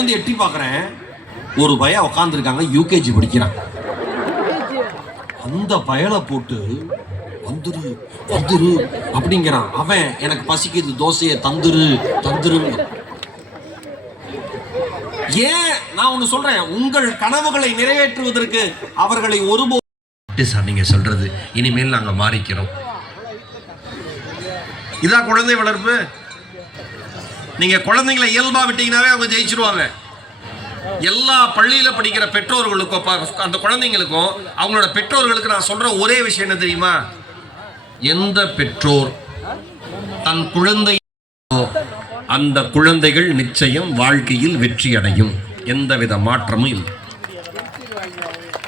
வந்து எட்டி பார்க்குறேன், ஒரு பையன் உட்காந்துருக்காங்க, யூகேஜி படிக்கிறான். அந்த பயலை போட்டு வந்துரு வந்துரு அப்படிங்கிறான். அவன் எனக்கு பசிக்குது, தோசையை தந்துரு தந்துரு. ஏன் நான் ஒண்ணு சொல்றேன், உங்கள் கனவுகளை நிறைவேற்றுவதற்கு அவர்களை ஒருபோது சார் நீங்க சொல்றது இனிமேல் நாங்க மாறிக்கிறோம். இதான் குழந்தை வளர்ப்பு. நீங்க குழந்தைங்களை இயல்பா விட்டீங்கன்னாவே அவங்க ஜெயிச்சிருவாங்க. எல்லா பள்ளியில படிக்கிற பெற்றோர்களுக்கும் அந்த குழந்தைங்களுக்கும் அவங்களோட பெற்றோர்களுக்கு நான் சொல்ற ஒரே விஷயம் என்ன தெரியுமா? எந்த பெற்றோர் தன் குழந்தை அந்த குழந்தைகள் நிச்சயம் வாழ்க்கையில் வெற்றி அடையும், எந்தவித மாற்றமும் இல்லை.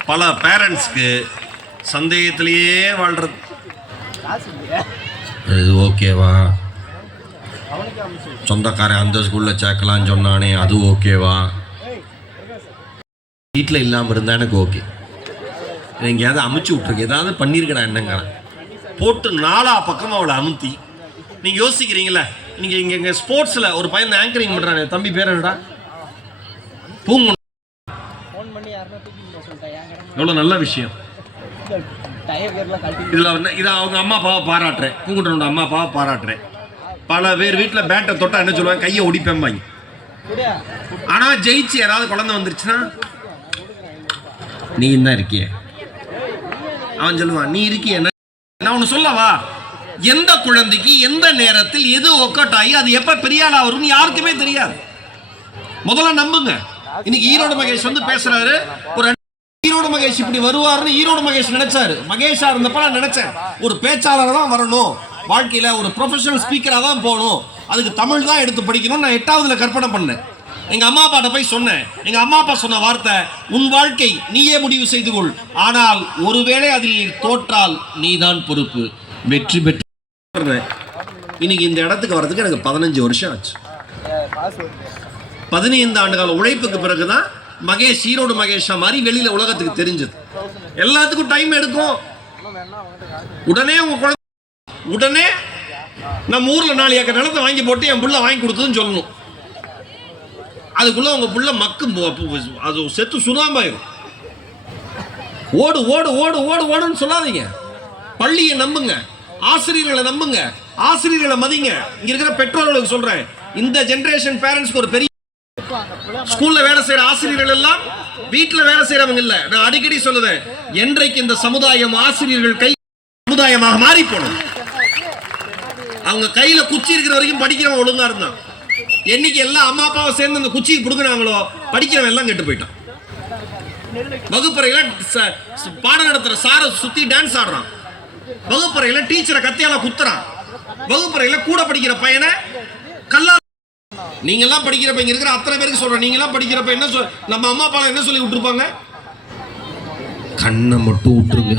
பல பேரண்ட்ஸ்க்கு சந்தேகத்திலேயே வாழ்றது. இது ஓகேவா, சொந்தக்காரன் அந்த ஸ்கூல்ல சேர்க்கலான்னு சொன்னானே அது ஓகேவா, வீட்டில் இல்லாமல் இருந்தால் எனக்கு ஓகே, எங்கேயாவது அமுச்சு விட்ருக்கு, ஏதாவது பண்ணியிருக்கடா என்னங்க போட்டு நாலா பக்கம் அவளை அமுத்தி. நீங்கள் யோசிக்கிறீங்களா, நீங்கள் இங்கே எங்கள் ஸ்போர்ட்ஸில் ஒரு பையன் ஆங்கரிங் பண்ணுறானே, தம்பி பேர் என்னடா, பூங்கு, எவ்வளோ நல்ல விஷயம். இதில் இதை அவங்க அம்மா அப்பாவை பாராட்டுறேன், பூங்குட்டனோட அம்மா அப்பாவை பாராட்டுறேன். பல பேர் வீட்டில் பேட்டை தொட்டா என்ன சொல்லுவாங்க, கையை ஒடிப்பேம்பாங்க. ஆனால் ஜெயிச்சு யாராவது குழந்தை வந்துருச்சுன்னா நீ தான் இருக்கிய, அவன் சொல்லுவான் நீ இருக்கிய. நான் ஒன்று சொல்லவா, எந்த குழந்தைக்கு எந்த நேரத்தில் எது ஒர்க் ஆகி அது எப்ப பெரிய ஆளா வரும்னு யாருக்குமே தெரியாது. முதல்ல நம்புங்க. இன்னைக்கு ஈரோடு மகேஷ் வந்து பேசுறாரு, ஒரு ஈரோடு மகேஷ் இப்படி வருவாருன்னு ஈரோடு மகேஷ் நினைச்சாரு. மகேஷா இருந்தப்ப நான் நினைச்சேன் ஒரு பேச்சாளர் தான் வரணும், வாழ்க்கையில ஒரு ப்ரொஃபஷனல் ஸ்பீக்கரா தான் போகணும், அதுக்கு தமிழ் தான் எடுத்து படிக்கணும். நான் 8ஆவதுல கற்பனை பண்ணேன். எங்க அம்மா அப்பாட்ட போய் சொன்னேன். எங்க அம்மா அப்பா சொன்ன வார்த்தை, உன் வாழ்க்கை நீயே முடிவு செய்து கொள், ஆனால் ஒருவேளை அதில் தோற்றால் நீதான் பொறுப்பு. வெற்றி பெற்று இன்னைக்கு இந்த இடத்துக்கு வர்றதுக்கு எனக்கு 15 வருஷம் ஆச்சு. 15 ஆண்டு கால உழைப்புக்கு பிறகுதான் மகேஷ் ஈரோடு மகேஷா மாதிரி வெளியில உலகத்துக்கு தெரிஞ்சது. எல்லாத்துக்கும் டைம் எடுக்கும். உடனே உங்க குழந்தை உடனே நம்ம ஊர்ல 4 ஏக்கர் நிலத்தை வாங்கி போட்டு என் புள்ள வாங்கி கொடுத்ததுன்னு சொல்லணும். அதுக்குள்ள உங்க புள்ள மக்கும், அது செத்து சுதாமாயிரும். ஓடு ஓடு ஓடு ஓடு ஓடுன்னு சொல்லாதீங்க. பள்ளியை நம்புங்க, ஆசிரியர்களை நம்புங்க, ஆசிரியர்களை மதிங்க. இங்க இருக்கிற பெற்றோர்களுக்கு சொல்றேன், இந்த ஜெனரேஷன் பேரண்ட்ஸ்க்கு ஒரு பெரிய ஸ்கூல்ல வேலை செய்யற ஆசிரியர்கள் எல்லாம் வீட்டுல வேலை செய்யறவங்க இல்ல. நான் அடிக்கடி சொல்லுவேன், என்றைக்கு இந்த சமுதாயம் ஆசிரியர்கள் கை சமுதாயமாக மாறி போனோம், அவங்க கையில குச்சி இருக்கிற வரைக்கும் படிக்கிறவன் ஒழுங்கா இருந்தான். என்னைக்கு எல்லாம் அம்மா அப்பாவை சேர்ந்து அந்த குச்சியை புடுங்கினாங்களோ படிக்கிறவன் எல்லாம் கெட்டு போயிட்டான். வகுப்பறையில பாடம் நடத்துற சாரை சுத்தி டான்ஸ் ஆடுறான், வகுப்பறையில டீச்சரை கத்தியால குத்துறான், வகுப்பறையில கூட படிக்கிற பையனை கல்லா. நீங்க எல்லாம் படிக்கிறப்ப இங்க இருக்கிற அத்தனை பேருக்கு சொல்றேன், நீங்க எல்லாம் படிக்கிறப்ப என்ன நம்ம அம்மா அப்பா என்ன சொல்லி விட்டுருப்பாங்க, கண்ணை மட்டும் விட்டுருங்க.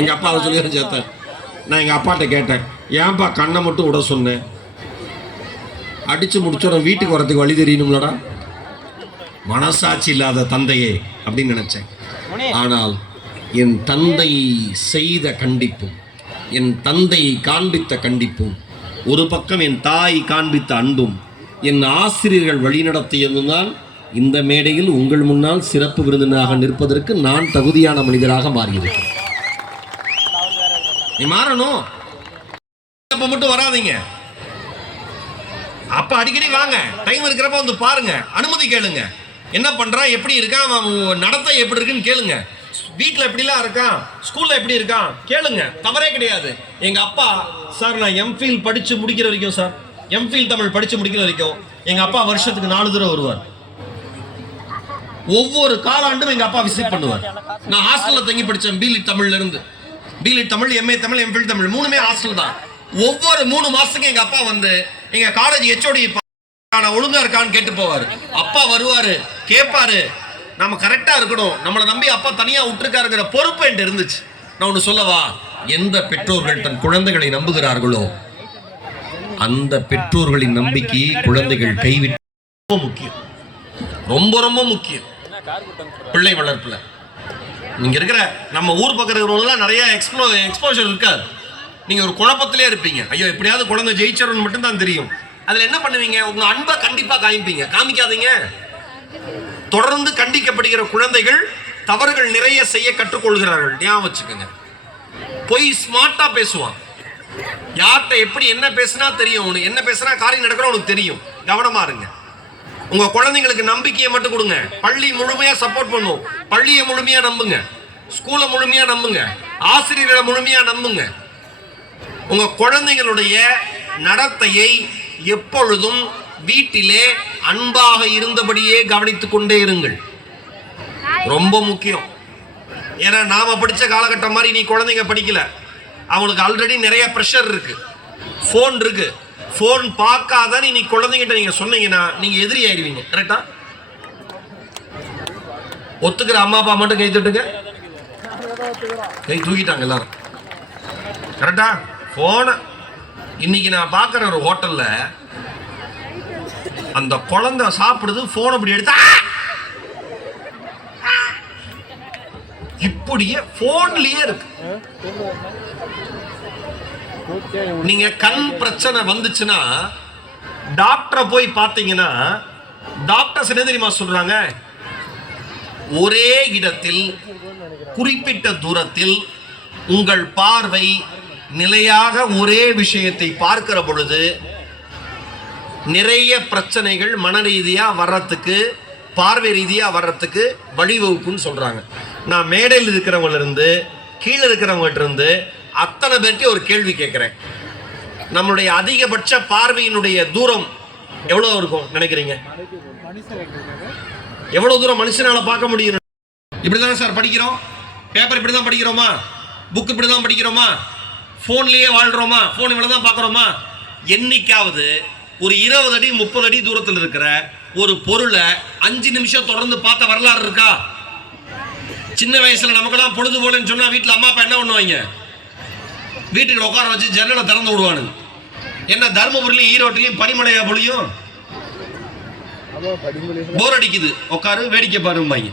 எங்க அப்பா அதை சொல்லி சேர்த்தேன். நான் எங்க அப்பாட்ட கேட்டேன், ஏன்பா கண்ணை மட்டும் விட சொன்னேன், அடிச்சு முடிச்சோம் வீட்டுக்கு வரதுக்கு வழி தெரியணும்லடா, மனசாட்சி இல்லாத தந்தையே அப்படின்னு நினைச்சேன். ஆனால் என் தந்தை செய்த கண்டிப்பும் என் தந்தை காண்பித்த கண்டிப்பும், ஒரு பக்கம் என் தாய் காண்பித்த அன்பும், என் ஆசிரியர்கள் வழிநடத்தியதுதான் இந்த மேடையில் உங்கள் முன்னால் சிறப்பு விருந்தினராக நிற்பதற்கு நான் தகுதியான மனிதராக மாறியிருக்கேன். நீ மாறணும். அப்ப மட்டும் வராதீங்க, அப்ப அடிக்கடி வாங்க, டைம் இருக்கிறப்ப வந்து பாருங்க, அனுமதி கேளுங்க, என்ன பண்றான், எப்படி இருக்கான், நடத்தை எப்படி இருக்குன்னு கேளுங்க, வீட்டில் எப்படிலாம் இருக்கான், ஸ்கூல்ல எப்படி இருக்கான் கேளுங்க, தவறே கிடையாது. எங்க அப்பா சார் நான் எம்ஃபில் படிச்சு முடிக்கிற வரைக்கும் சார், எம்ஃபில் தமிழ் படிச்சு முடிக்கிற வரைக்கும் எங்க அப்பா வருஷத்துக்கு 4 தடவை வருவார். ஒவ்வொரு காலாண்டும் எங்க அப்பா விசிட் பண்ணுவார். நான் ஹாஸ்டல்ல தங்கி படிச்சேன், பிலிட் தமிழ்ல இருந்து, BLit Tamil, MA Tamil, MPhil Tamil 3மே ஹாஸ்டல் தான். ஒவ்வொரு 3 மாசத்துக்கு எங்க அப்பா வந்து எங்க காலேஜ் ஹெச்ஓடி ஒழுங்கா இருக்கான்னு கேட்டு போவாரு. அப்பா வருவாரு, கேட்பாரு, நம்ம கரெக்டா இருக்கணும், நம்மளை நம்பி அப்பா தனியா விட்டுருக்காருங்கிற பொறுப்பு என்கிட்ட இருந்துச்சு. நான் ஒண்ணு சொல்லவா, எந்த பெற்றோர்கள் தன் குழந்தைகளை நம்புகிறார்களோ அந்த பெற்றோர்களின் நம்பிக்கையை குழந்தைகள் கைவிட்டு ரொம்ப முக்கியம், ரொம்ப ரொம்ப முக்கியம் பிள்ளை வளர்ப்புல. இங்க இருக்கிற நம்ம ஊர் பக்கம் இருக்கிறவங்க நிறைய எக்ஸ்போஷர் இருக்காது. நீங்க ஒரு குழப்பத்திலே இருப்பீங்க. ஐயோ எப்படியாவது குழந்தை ஜெயிச்சிடணும்னு மட்டும் தான் தெரியும். அதுல என்ன பண்ணுவீங்க? உங்க அன்பை கண்டிப்பா காமிப்பீங்க. காமிக்காதீங்க. தொடர்ந்து கண்டிக்கப்படுகிற குழந்தைகள் தவறுகள் நிறைய செய்ய கற்றுக்கொள்கிறார்கள். ஞாபகம் வச்சுக்கோங்க. போய் ஸ்மார்ட்டா பேசுவான். யார்கிட்ட எப்படி என்ன பேசினா தெரியும். உனக்கு என்ன பேசினா காரியம் நடக்கணும் உனக்கு தெரியும். கவனமா இருங்க. உங்க குழந்தைங்களுக்கு நம்பிக்கையை மட்டும் கொடுங்க. பள்ளி முழுமையா சப்போர்ட் பண்ணும். பள்ளியை முழுமையா நம்புங்க. ஸ்கூலை முழுமையா நம்புங்க. ஆசிரியர்களை முழுமையா நம்புங்க. உங்க குழந்தைகளுடைய நடத்தையை எப்பொழுதும் வீட்டிலே அன்பாக இருந்தபடியே கவனித்துக் கொண்டே இருங்கள். ரொம்ப முக்கியம். ஏன்னா நாம படிச்ச காலகட்டம் மாதிரி நீ குழந்தைங்க படிக்கல. அவங்களுக்கு ஆல்ரெடி நிறைய பிரஷர் இருக்கு. போன் இருக்கு. போன் பார்க்காத நீ குழந்தைங்கிட்ட நீங்க சொன்னீங்கன்னா நீங்க எதிரி ஆயிடுவீங்க. கரெக்டா? ஒத்துக்கிற அம்மா அப்பா மட்டும் கை தட்டுங்க. கை தூக்கிட்டாங்க எல்லாரும். கரெக்டா? போன இன்னைக்கு நான் பார்க்குற ஒரு ஹோட்டல்ல அந்த குழந்தை சாப்பிடுது, போன் அப்படி எடுத்தா இப்படியே போன்லயே இருக்கு. நீங்க கண் பிரச்சனை வந்துச்சுன்னா டாக்டரை போய் பார்த்தீங்கன்னா டாக்டர்ஸ் என்ன தெரியுமா சொல்றாங்க? ஒரே இடத்தில் குறிப்பிட்ட தூரத்தில் உங்கள் பார்வை நிலையாக ஒரே விஷயத்தை பார்க்கிற பொழுது நிறைய பிரச்சனைகள் மன ரீதியா வர்றதுக்கு, பார்வை ரீதியா வர்றதுக்கு வழிவகுக்குன்னு சொல்றாங்க. நான் மேடையில் இருக்கிறவங்க இருந்து கீழே இருக்கிறவங்க இருந்து அத்தனை பேருக்கு ஒரு கேள்வி கேட்கிறேன். நம்மளுடைய அதிகபட்ச பார்வையினுடைய தூரம் எவ்வளவு இருக்கும் நினைக்கிறீங்க? எவ்வளவு தூரம் மனுஷனால பார்க்க முடியும்? இப்படிதானே சார் படிக்கிறோம். பேப்பர் இப்படிதான் படிக்கிறோமா? புக் இப்படிதான் படிக்கிறோமா? போன்லயே வாழ்றோமா? போன் இவ்வளவுதான் பார்க்கிறோமா? என்னைக்காவது ஒரு 20 அடி 30 அடி தூரத்தில் இருக்கிற ஒரு பொருளை 5 நிமிஷம் தொடர்ந்து பார்த்த வரலாறு இருக்கா? சின்ன வயசுல நமக்கெல்லாம் பொழுது போலன்னு சொன்னா வீட்டுல அம்மா அப்பா என்ன பண்ணுவாங்க? வீட்டுக்கு உட்கார வச்சு ஜன்னலை திறந்து விடுவானுங்க. என்ன தர்மபுரியிலும் ஈரோட்டிலையும் பனிமலையா பொழியும்? போர் அடிக்குது, உட்காரு வேடிக்கை பாருங்க.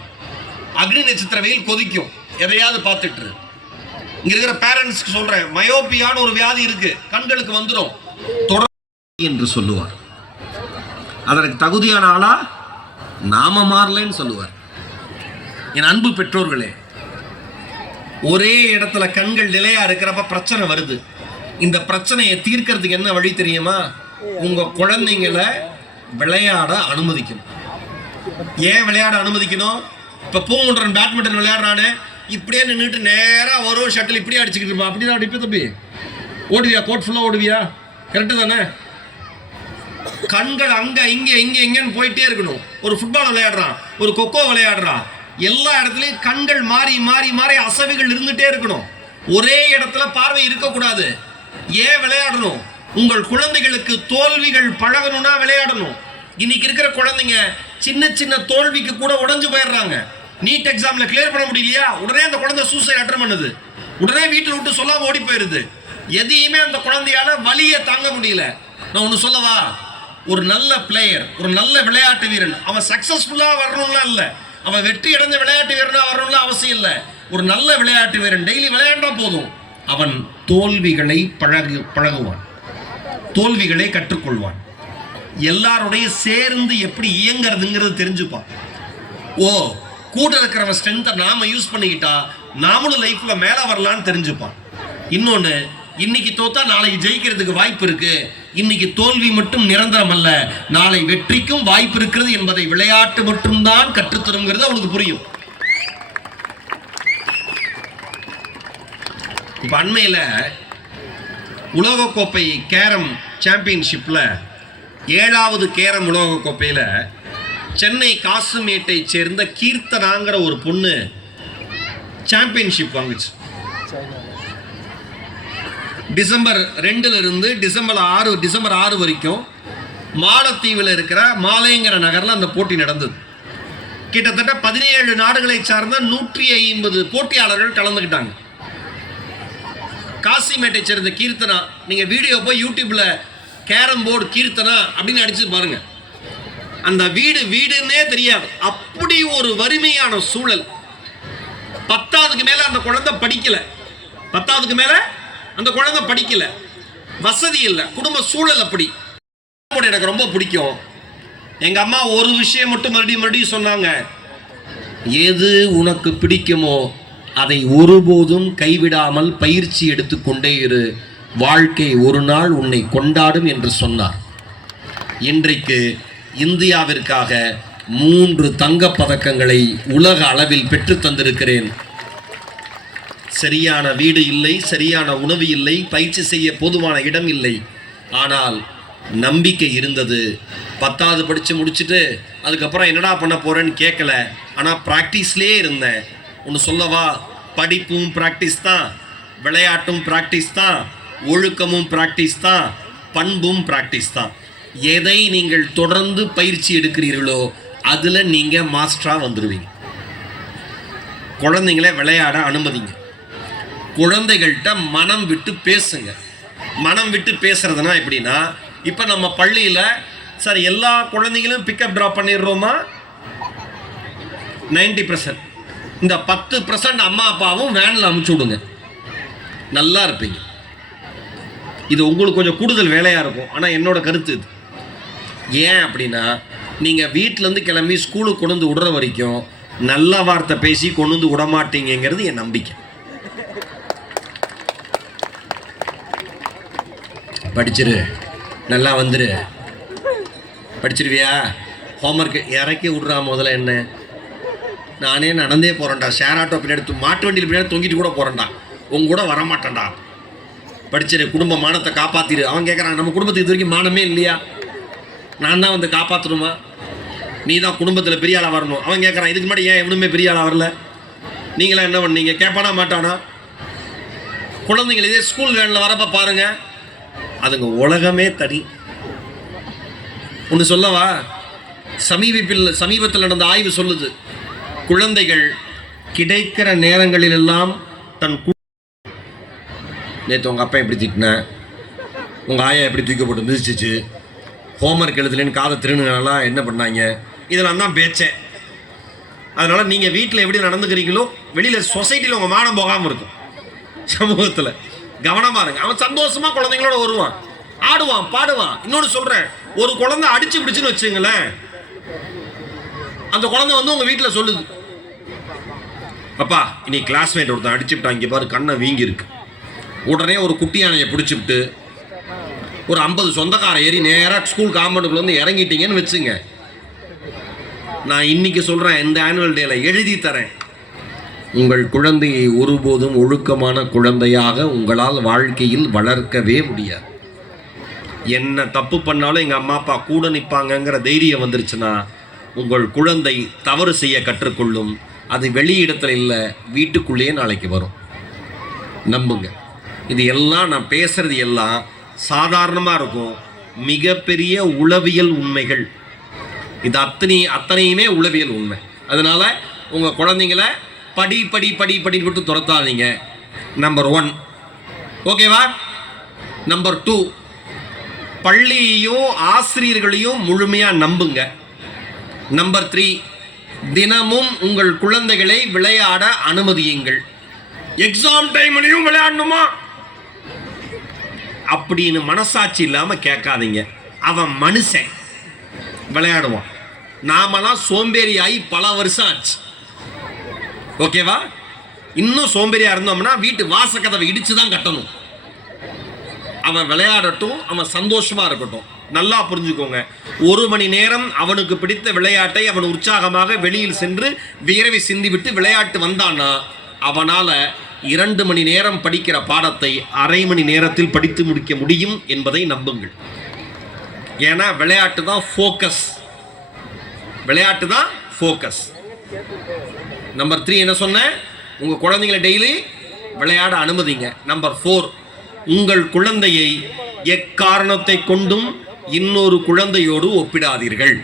அக்னி நட்சத்திர வெயில் கொதிக்கும், எதையாவது பார்த்துட்டு. இங்க இருக்கிற பேரண்ட்ஸ்க்கு சொல்றேன், மயோபியான ஒரு வியாதி இருக்கு, கண்களுக்கு வந்துடும் என்று சொல்லுவார். அதற்கு தகுதியான ஆளா நாம மாறலன்னு சொல்லுவார். என் அன்பு பெற்றோர்களே, ஒரே இடத்துல கண்கள் நிலையா இருக்கிறப்ப பிரச்சனை வருது. இந்த பிரச்சனையை தீர்க்கிறதுக்கு என்ன வழி தெரியுமா? உங்க குழந்தைங்களை விளையாட அனுமதிக்கணும். ஏன் விளையாட அனுமதிக்கணும்? இப்ப பூங்குன்றன் பேட்மிண்டன் விளையாடுறானே, இப்படியே நின்றுட்டு நேரா வரும், ஷட்டில் இப்படியே அடிச்சுக்கிட்டு இருப்பான். அப்படிதான் அடிப்பே தம்பி. ஓடுவியா? கோட் ஃபுல்லா ஓடுவியா? கரெக்டு தானே? கண்கள் அங்க இங்க இங்க இங்கன்னு போயிட்டே இருக்கணும். ஒரு ஃபுட்பால் விளையாடுறான், ஒரு கொக்கோ விளையாடுறான், எல்லா இடத்துலயும் கண்கள் மாறி மாறி மாறி அசைவுகள் இருந்துட்டே இருக்கணும். ஒரே இடத்துல பார்வை இருக்கக்கூடாது. ஏன் விளையாடணும்? உங்கள் குழந்தைகளுக்கு தோல்விகள் பழகணும்னா விளையாடணும். இன்னைக்கு இருக்கிற குழந்தைங்க சின்ன சின்ன தோல்விக்கு கூட உடைஞ்சு போயிடுறாங்க. நீட் எக்ஸாம்ல கிளியர் பண்ண முடியலையா, உடனே அந்த குழந்தை சூசைட் அட்டன் பண்ணுது. உடனே வீட்டில் விட்டு சொல்லாம ஓடி போயிருது. எதையுமே அந்த குழந்தையால வலியை தாங்க முடியல. நான் ஒண்ணு சொல்லவா? ஒரு நல்ல பிளேயர், ஒரு நல்ல விளையாட்டு வீரன், அவன் சக்சஸ்ஃபுல்லா வரணும்லாம் இல்ல, அவன் வெற்றி அடைஞ்ச விளையாட்டு வீரனா வரணும்லாம் அவசியம் இல்லை. ஒரு நல்ல விளையாட்டு வீரன் டெய்லி விளையாண்டா போதும். அவன் தோல்விகளை பழகுவான், தோல்விகளை கற்றுக்கொள்வான், எல்லாருடைய சேர்ந்து எப்படி இயங்குறதுங்கிறது தெரிஞ்சுப்பான். ஓ, கூட இருக்கிறவன் ஸ்ட்ரென்த்தை நாம யூஸ் பண்ணிக்கிட்டா நாமளும் லைஃப்ல மேல வரலான்னு தெரிஞ்சுப்பான். இன்னொன்னு, இன்னைக்கு தோத்தா நாளைக்கு ஜெயிக்கிறதுக்கு வாய்ப்பு இருக்கு. இன்னைக்கு தோல்வி மட்டும் நிரந்தரம் அல்ல, நாளை வெற்றிக்கும் வாய்ப்பு இருக்கிறது என்பதை விளையாட்டு மட்டும்தான் கற்றுத்தருங்கிறது அவனுக்கு புரியும். இப்ப அண்மையில உலகக்கோப்பை கேரம் சாம்பியன்ஷிப்ல 7வது கேரம் உலகக்கோப்பையில சென்னை காசுமேட்டை சேர்ந்த கீர்த்தனாங்கிற ஒரு பொண்ணு சாம்பியன்ஷிப் வாங்குச்சு. டிசம்பர் 2 இருந்து டிசம்பர் 6 வரைக்கும் மாலத்தீவில் இருக்கிற மாலேங்கிற நகர்ல அந்த போட்டி நடந்தது. கிட்டத்தட்ட 17 நாடுகளை சார்ந்த 150 போட்டியாளர்கள் கலந்துக்கிட்டாங்க. காசிமேட்டை சேர்ந்த கீர்த்தனா, நீங்க வீடியோ போய் யூடியூப்ல கேரம் போர்டு கீர்த்தனா அப்படின்னு அடிச்சு பாருங்க. அந்த வீடுன்னே தெரியாது, அப்படி ஒரு வறுமையான சூழல். 10வதுக்கு மேல அந்த குழந்தை படிக்கல, 10வதுக்கு மேல அந்த குழந்தை படிக்கல, வசதி இல்லை, குடும்ப சூழல் அப்படி. எனக்கு ரொம்ப பிடிக்கும். எங்க அம்மா ஒரு விஷயம் மட்டும் மறுபடியும் சொன்னாங்க, எது உனக்கு பிடிக்குமோ அதை ஒருபோதும் கைவிடாமல் பயிற்சி எடுத்துக்கொண்டே இரு, வாழ்க்கை ஒரு நாள் உன்னை கொண்டாடும் என்று சொன்னார். இன்றைக்கு இந்தியாவிற்காக 3 தங்கப் பதக்கங்களை உலக அளவில் பெற்று தந்திருக்கிறேன். சரியான வீடு இல்லை, சரியான உணவு இல்லை, பயிற்சி செய்ய போதுமான இடம் இல்லை. ஆனால் நம்பிக்கை இருந்தது. 10வது படித்து முடிச்சுட்டு அதுக்கப்புறம் என்னடா பண்ண போகிறேன்னு கேட்கல. ஆனால் ப்ராக்டிஸ்லேயே இருந்தேன். ஒன்று சொல்லவா, படிப்பும் ப்ராக்டிஸ் தான், விளையாட்டும் ப்ராக்டிஸ் தான், ஒழுக்கமும் ப்ராக்டிஸ் தான், பண்பும் ப்ராக்டிஸ் தான். எதை நீங்கள் தொடர்ந்து பயிற்சி எடுக்கிறீர்களோ அதில் நீங்கள் மாஸ்டராக வந்துடுவீங்க. குழந்தைங்கள விளையாட அனுமதிங்க. குழந்தைகள்கிட்ட மனம் விட்டு பேசுங்க. மனம் விட்டு பேசுறதுனா எப்படின்னா, இப்போ நம்ம பள்ளியில் சார் எல்லா குழந்தைங்களும் பிக்கப் ட்ராப் பண்ணிடுறோமா? 90%. இந்த 10% அம்மா அப்பாவும் வேனில் அமுச்சு விடுங்க, நல்லா இருப்பீங்க. இது உங்களுக்கு கொஞ்சம் கூடுதல் வேலையாக இருக்கும், ஆனால் என்னோட கருத்து இது. ஏன் அப்படின்னா, நீங்கள் வீட்டிலேருந்து கிளம்பி ஸ்கூலுக்கு கொண்டு வந்து விடுற வரைக்கும் நல்ல வார்த்தை பேசி கொண்டு வந்து விடமாட்டீங்கிறது என் நம்பிக்கை. படிச்சிரு, நல்லா வந்துரு, படிச்சிருவியா, ஹோம்ஒர்க்கு இறக்கி விட்றா. முதல்ல என்ன, நானே நடந்தே போகிறேன்டா, ஷேர் ஆட்டோ பின்னாடி மாட்டு வண்டியில் பின்னாடி தொங்கிட்டு கூட போகிறேன்டா, உங்க கூட வரமாட்டேன்டா. படிச்சிரு, குடும்ப மானத்தை காப்பாற்றிடு. அவன் கேட்குறான், நம்ம குடும்பத்துக்கு இது வரைக்கும் மானமே இல்லையா, நான் தான் வந்து காப்பாற்றணுமா, நீ தான் குடும்பத்தில் பெரிய ஆளாக வரணும். அவன் கேட்குறான், இதுக்கு முன்னாடி ஏன் எவனுமே பெரிய ஆளாக வரல, நீங்களாம் என்ன பண்ணீங்க, கேட்பானா மாட்டானா? குழந்தைங்கள் இதே ஸ்கூல் வேனில் வரப்போ பாருங்கள், அதுங்க உலகமே தனி. ஒன்று சொல்லவா, சமீபத்தில் நடந்த ஆய்வு சொல்லுது, குழந்தைகள் கிடைக்கிற நேரங்களிலெல்லாம் தன் நேற்று உங்கள் அப்பா எப்படி திட்டின, உங்கள் ஆயா எப்படி தூக்கி போட்டு மிதிச்சிச்சு, ஹோம்ஒர்க் எழுதலேன்னு காதை திருநெல்லாம் என்ன பண்ணாங்க, இதெல்லாம் தான் பேச்சேன். அதனால் நீங்கள் வீட்டில் எப்படி நடந்துக்கிறீங்களோ வெளியில் சொசைட்டியில் உங்கள் மானம் போகாமல் இருக்கும். சமூகத்தில் கவனமாக இருங்க. அவன் சந்தோஷமாக குழந்தைங்களோட வருவான், ஆடுவான், பாடுவான். இன்னொன்று சொல்கிறேன், ஒரு குழந்தை அடிச்சு பிடிச்சுன்னு வச்சுங்களேன், அந்த குழந்தை வந்து உங்கள் வீட்டில் சொல்லுது, அப்பா இன்னைக்கு கிளாஸ்மேட் ஒருத்தன் அடிச்சுவிட்டான், இங்கே பாரு கண்ணை வீங்கி இருக்கு. உடனே ஒரு குட்டி யானையை பிடிச்சிவிட்டு ஒரு 50 சொந்தக்கார ஏறி நேராக ஸ்கூல் காம்பவுண்டுக்குள்ள வந்து இறங்கிட்டீங்கன்னு வச்சுங்க, நான் இன்னைக்கு சொல்கிறேன், இந்த ஆனுவல் டேல எழுதி தரேன், உங்கள் குழந்தையை ஒருபோதும் ஒழுக்கமான குழந்தையாக உங்களால் வாழ்க்கையில் வளர்க்கவே முடியாது. என்ன தப்பு பண்ணாலும் எங்கள் அம்மா அப்பா கூட நிற்பாங்கங்கிற தைரியம் வந்துருச்சுன்னா உங்கள் குழந்தை தவறு செய்ய கற்றுக்கொள்ளும். அது வெளியிடத்தில் இல்லை, வீட்டுக்குள்ளேயே நாளைக்கு வரும். நம்புங்க. இது எல்லாம் நான் பேசுறது எல்லாம் சாதாரணமாக இருக்கும், மிகப்பெரிய உளவியல் உண்மைகள். இது அத்தனையுமே உளவியல் உண்மை. அதனால உங்கள் குழந்தைங்களை படி படி படி படி விட்டு துரத்தாதீங்க. நம்பர் 1, ஓகேவா? நம்பர் 2, பள்ளியையும் ஆசிரியர்களையும் முழுமையாக நம்புங்க. நம்பர் 3, தினமும் உங்கள் குழந்தைகளை விளையாட அனுமதியுங்கள். எக்ஸாம் டைம்லையும் விளையாடணுமா அப்படின்னு மனசாட்சி இல்லாமல் கேட்காதீங்க. அவன் மனுஷன், விளையாடுவான். நாமெல்லாம் சோம்பேறி ஆகி பல வருஷம் ஆச்சு, ஓகேவா? இன்னும் சோம்பேறியா இருந்தோம்னா வீட்டு வாசக்கதவை இடிச்சு தான் கட்டணும். அவன் விளையாடட்டும், அவன் சந்தோஷமா இருக்கட்டும். நல்லா புரிஞ்சுக்கோங்க, 1 மணி நேரம் அவனுக்கு பிடித்த விளையாட்டை அவன் உற்சாகமாக வெளியில் சென்று வியர்வை சிந்திவிட்டு விளையாட்டு வந்தான்னா அவனால 2 மணி நேரம் படிக்கிற பாடத்தை அரை மணி நேரத்தில் படித்து முடிக்க முடியும் என்பதை நம்புங்கள். ஏன்னா விளையாட்டு தான் ஃபோக்கஸ், விளையாட்டு தான் ஃபோக்கஸ். நம்பர் 3 என்ன சொன்னேன், உங்க குழந்தைங்களை டெய்லி விளையாட அனுமதிங்க. நம்பர் 4, உங்கள் குழந்தையை எக்காரணத்தை கொண்டும் இன்னொரு குழந்தையோடு ஒப்பிடாதீர்கள்.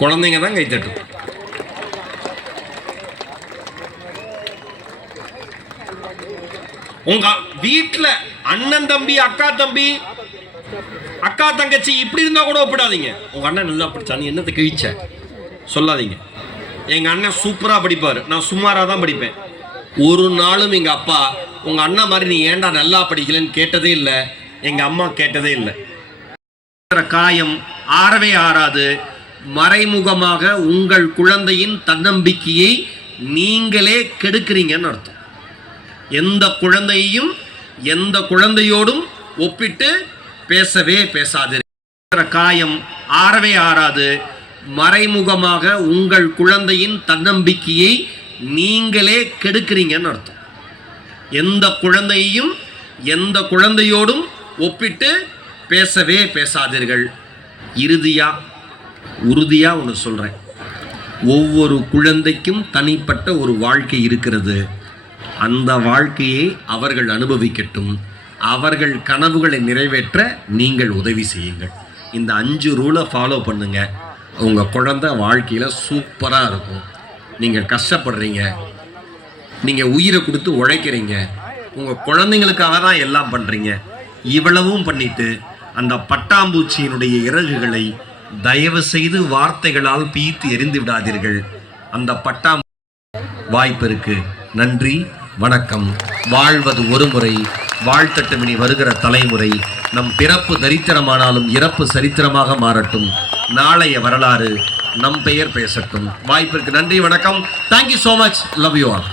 குழந்தைங்க தான் கைத்தட்டும். உங்க வீட்டில் அண்ணன் தம்பி, அக்கா தம்பி, அக்கா தங்கச்சி இப்படி இருந்தா கூட ஒப்பிடாதீங்க. உங்க அண்ணன் நல்லா படிச்சா நீ என்னத்தை கிழிச்ச சொல்லாதீங்க. எங்கள் அண்ணன் சூப்பராக படிப்பார், நான் சுமாராக தான் படிப்பேன். ஒரு நாளும் எங்கள் அப்பா உங்கள் அண்ணன் மாதிரி நீ ஏன்டா நல்லா படிக்கலன்னு கேட்டதே இல்லை, எங்கள் அம்மா கேட்டதே இல்லை. காயம் ஆறவே ஆறாது. மறைமுகமாக உங்கள் குழந்தையின் தன்னம்பிக்கையை நீங்களே கெடுக்கிறீங்கன்னு அர்த்தம். எந்த குழந்தையையும் எந்த குழந்தையோடும் ஒப்பிட்டு பேசவே பேசாதீர்கள். காயம் ஆறவே ஆறாது. மறைமுகமாக உங்கள் குழந்தையின் தன்னம்பிக்கையை நீங்களே கெடுக்கிறீங்கன்னு அர்த்தம். எந்த குழந்தையையும் எந்த குழந்தையோடும் ஒப்பிட்டு பேசவே பேசாதீர்கள். உறுதியா ஒன்று சொல்றேன், ஒவ்வொரு குழந்தைக்கும் தனிப்பட்ட ஒரு வாழ்க்கை இருக்கிறது. அந்த வாழ்க்கையை அவர்கள் அனுபவிக்கட்டும். அவர்கள் கனவுகளை நிறைவேற்ற நீங்கள் உதவி செய்யுங்கள். இந்த 5 ரூலை ஃபாலோ பண்ணுங்க. உங்கள் குழந்தை வாழ்க்கையில் சூப்பராக இருக்கும். நீங்கள் கஷ்டப்படுறீங்க, நீங்கள் உயிரை கொடுத்து உழைக்கிறீங்க, உங்கள் குழந்தைங்களுக்காக தான் எல்லாம் பண்ணுறீங்க. இவ்வளவும் பண்ணிட்டு அந்த பட்டாம்பூச்சியினுடைய இறகுகளை தயவு செய்து வார்த்தைகளால் பீத்து எரிந்து விடாதீர்கள். அந்த வாய்ப்பு இருக்கு. நன்றி, வணக்கம். வாழ்வது ஒரு முறை, வாழ்த்தட்டும் இனி வருகிற தலைமுறை. நம் பிறப்பு தரித்திரமானாலும் இறப்பு சரித்திரமாக மாறட்டும். நாளைய வரலாறு நம் பெயர் பேசட்டும். வாய்ப்பிற்கு நன்றி, வணக்கம். Thank you so much. Love you all.